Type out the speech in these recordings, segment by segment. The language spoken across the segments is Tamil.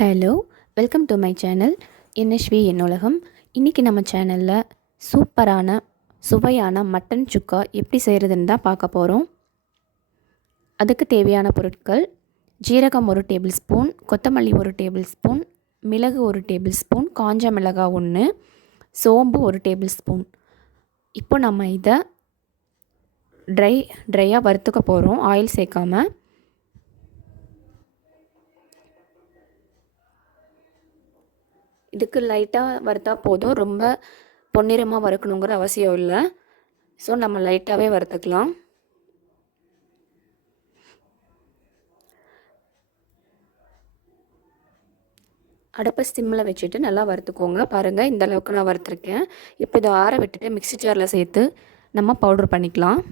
Hello, welcome to my channel NSV Ennulagam. இன்றைக்கி நம்ம சேனலில் சூப்பரான சுவையான மட்டன் சுக்கா எப்படி செய்கிறதுன்னு தான் பார்க்க போகிறோம். அதுக்கு தேவையான பொருட்கள்: ஜீரகம் 1 டேபிள் ஸ்பூன், கொத்தமல்லி 1 டேபிள் ஸ்பூன், மிளகு 1 டேபிள் ஸ்பூன், காஞ்ச மிளகாய் 1, சோம்பு 1 டேபிள் ஸ்பூன். இப்போ நம்ம இதை ட்ரையாக வறுத்துக்க போகிறோம், ஆயில் சேர்க்காமல். இதுக்கு லைட்டாக வறுத்தா போதும், ரொம்ப பொன்னிறமாக வறுக்கணுங்கிற அவசியம் இல்லை. ஸோ நம்ம லைட்டாகவே வறுத்துக்கலாம். அடுப்பை சிம்மில் வச்சுட்டு நல்லா வறுத்துக்கோங்க. பாருங்கள், இந்த அளவுக்கு நான் வறுத்துருக்கேன். இப்போ இதை ஆற விட்டுட்டு மிக்ஸி ஜாரில் சேர்த்து நம்ம பவுட்ரு பண்ணிக்கலாம்.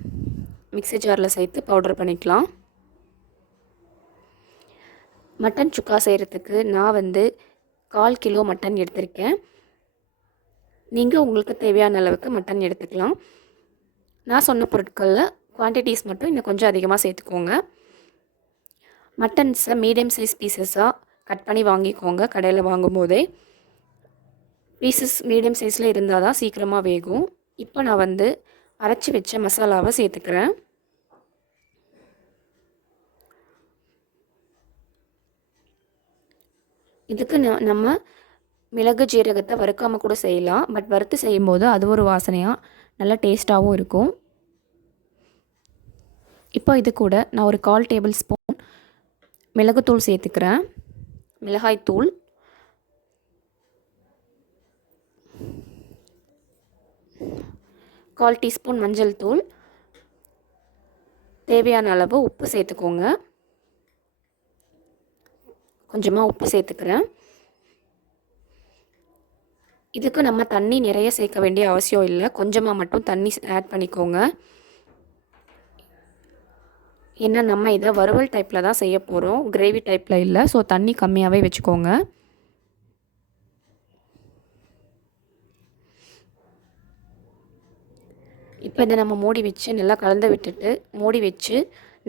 மட்டன் சுக்கா செய்கிறதுக்கு நான் 1/4 கிலோ மட்டன் எடுத்திருக்கேன். நீங்கள் உங்களுக்கு தேவையான அளவுக்கு மட்டன் எடுத்துக்கலாம். நான் சொன்ன பொருட்களில் குவான்டிட்டிஸ் மட்டும் இன்னும் கொஞ்சம் அதிகமாக சேர்த்துக்கோங்க. மட்டன்ஸை மீடியம் சைஸ் பீசஸாக கட் பண்ணி வாங்கிக்கோங்க. கடையில் வாங்கும்போதே பீசஸ் மீடியம் சைஸில் இருந்தால் தான் சீக்கிரமாக வேகும். இப்போ நான் அரைச்சி வச்ச மசாலாவை சேர்த்துக்கிறேன். இதுக்கு நம்ம மிளகு ஜீரகத்தை வறுக்காமல் கூட செய்யலாம். பட் வறுத்து செய்யும்போது அது ஒரு வாசனையாக நல்லா டேஸ்ட்டாகவும் இருக்கும். இப்போ இது கூட நான் ஒரு 1/4 டேபிள் ஸ்பூன் மிளகுத்தூள் சேர்த்துக்கிறேன். மிளகாய்த்தூள், 1/4 டீஸ்பூன் மஞ்சள் தூள், தேவையான அளவு உப்பு சேர்த்துக்கோங்க. கொஞ்சமாக உப்பு சேர்த்துக்கிறேன். இதுக்கு நம்ம தண்ணி நிறைய சேர்க்க வேண்டிய அவசியம் இல்லை, கொஞ்சமாக மட்டும் தண்ணி ஆட் பண்ணிக்கோங்க. ஏன்னா நம்ம இதை வறுவல் டைப்பில் தான் செய்ய போகிறோம், கிரேவி டைப்பில் இல்லை. ஸோ தண்ணி கம்மியாகவே வச்சுக்கோங்க. இப்போ இதை நம்ம மூடி வச்சு நல்லா கலந்து விட்டுட்டு மூடி வச்சு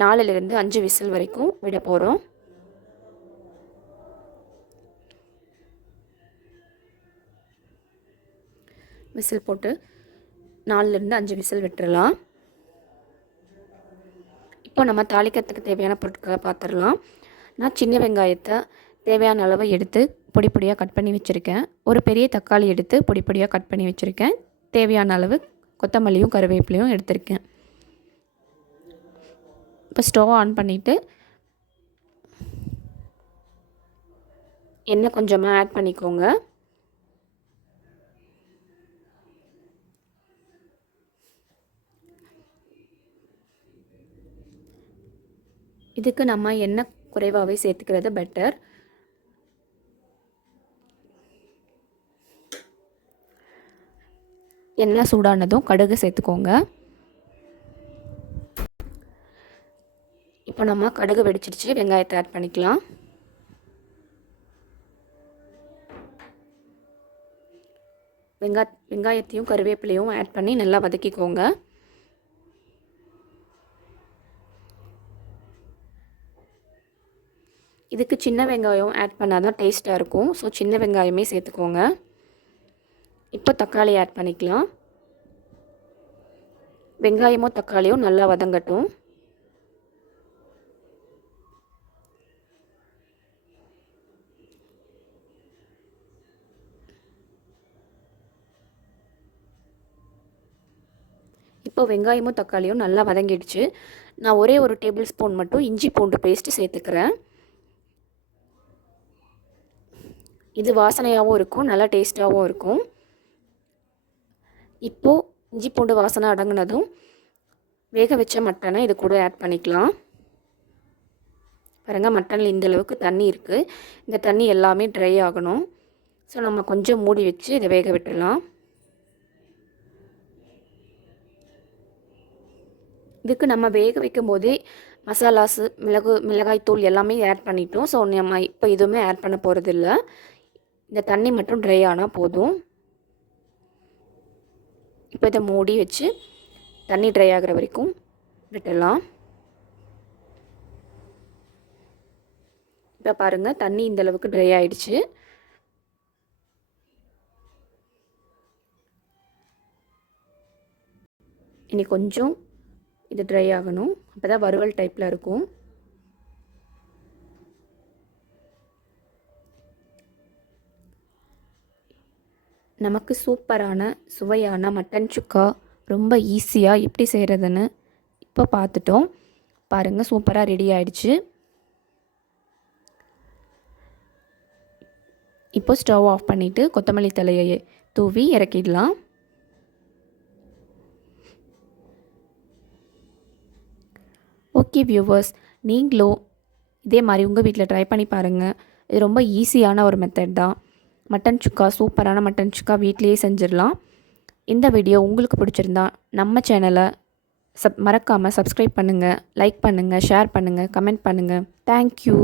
4லிருந்து 5 விசில் வரைக்கும் விட போகிறோம். விசில் போட்டு 4லிருந்து 5 விசில் விட்டுறலாம். இப்போ நம்ம தாளிக்கிறதுக்கு தேவையான பொருட்களை பார்த்துடலாம். நான் சின்ன வெங்காயத்தை தேவையான அளவு எடுத்து பொடி பொடியாக கட் பண்ணி வச்சுருக்கேன். ஒரு பெரிய தக்காளி எடுத்து பொடி பொடியாக கட் பண்ணி வச்சுருக்கேன். தேவையான அளவு கொத்தமல்லியும் கருவேப்பிலையும் எடுத்திருக்கேன். இப்போ ஸ்டவ் ஆன் பண்ணிவிட்டு எண்ணெய் கொஞ்சமாக ஆட் பண்ணிக்கோங்க. இதுக்கு நம்ம எண்ணெய் குறைவாகவே சேர்த்துக்கிறது பெட்டர். எண்ணெய் சூடானதும் கடுகு சேர்த்துக்கோங்க. இப்போ நம்ம கடுகு வெடிச்சிடுச்சு, வெங்காயத்தை ஆட் பண்ணிக்கலாம். வெங்காயத்தையும் கருவேப்பிலையும் ஆட் பண்ணி நல்லா வதக்கிக்கோங்க. இதுக்கு சின்ன வெங்காயம் ஆட் பண்ணால் தான் டேஸ்ட்டாக இருக்கும். ஸோ சின்ன வெங்காயமே சேர்த்துக்கோங்க. இப்போ தக்காளி ஆட் பண்ணிக்கலாம். வெங்காயமும் தக்காளியும் நல்லா வதங்கட்டும். இப்போ வெங்காயமும் தக்காளியும் நல்லா வதங்கிடுச்சு. நான் ஒரே ஒரு டேபிள் ஸ்பூன் மட்டும் இஞ்சி பூண்டு பேஸ்ட்டு சேர்த்துக்கிறேன். இது வாசனையாகவும் இருக்கும், நல்லா டேஸ்ட்டாகவும் இருக்கும். இப்போது இஞ்சி பூண்டு வாசனை அடங்கினதும் வேக வச்ச மட்டனை இது கூட ஆட் பண்ணிக்கலாம். பாருங்கள், மட்டனில் இந்த அளவுக்கு தண்ணி இருக்குது. இந்த தண்ணி எல்லாமே ட்ரை ஆகணும். ஸோ நம்ம கொஞ்சம் மூடி வச்சு இதை வேக விட்டுடலாம். இதுக்கு நம்ம வேக வைக்கும் போதே மசாலாஸு மிளகாய்த்தூள் எல்லாமே ஆட் பண்ணிட்டோம். ஸோ நம்ம இப்போ எதுவுமே ஆட் பண்ண போகிறதில்ல. இந்த தண்ணி மட்டும் ட்ரை ஆனால் போதும். இப்போ இதை மூடி வச்சு தண்ணி ட்ரை ஆகிற வரைக்கும் விட்டுடலாம். இப்போ பாருங்கள், தண்ணி இந்த அளவுக்கு ட்ரை ஆகிடுச்சு. இனி கொஞ்சம் இது ட்ரை ஆகணும். அப்போ தான் வறுவல் டைப்பில் இருக்கும். நமக்கு சூப்பரான சுவையான மட்டன் சுக்கா ரொம்ப ஈஸியாக எப்படி செய்கிறதுன்னு இப்போ பார்த்துட்டோம். பாருங்கள், சூப்பராக ரெடி ஆகிடுச்சு. இப்போ ஸ்டவ் ஆஃப் பண்ணிவிட்டு கொத்தமல்லி தழையை தூவி இறக்கிடலாம். ஓகே வியூவர்ஸ், நீங்களும் இதே மாதிரி உங்கள் வீட்டில் ட்ரை பண்ணி பாருங்கள். இது ரொம்ப ஈஸியான ஒரு மெத்தட் தான். மட்டன் சுக்கா, சூப்பரான மட்டன் சுக்கா வீட்லேயே செஞ்சிடலாம். இந்த வீடியோ உங்களுக்கு பிடிச்சிருந்தா நம்ம சேனலை மறக்காமல் சப்ஸ்கிரைப் பண்ணுங்கள், லைக் பண்ணுங்கள், ஷேர் பண்ணுங்கள், கமெண்ட் பண்ணுங்கள். தேங்க்யூ.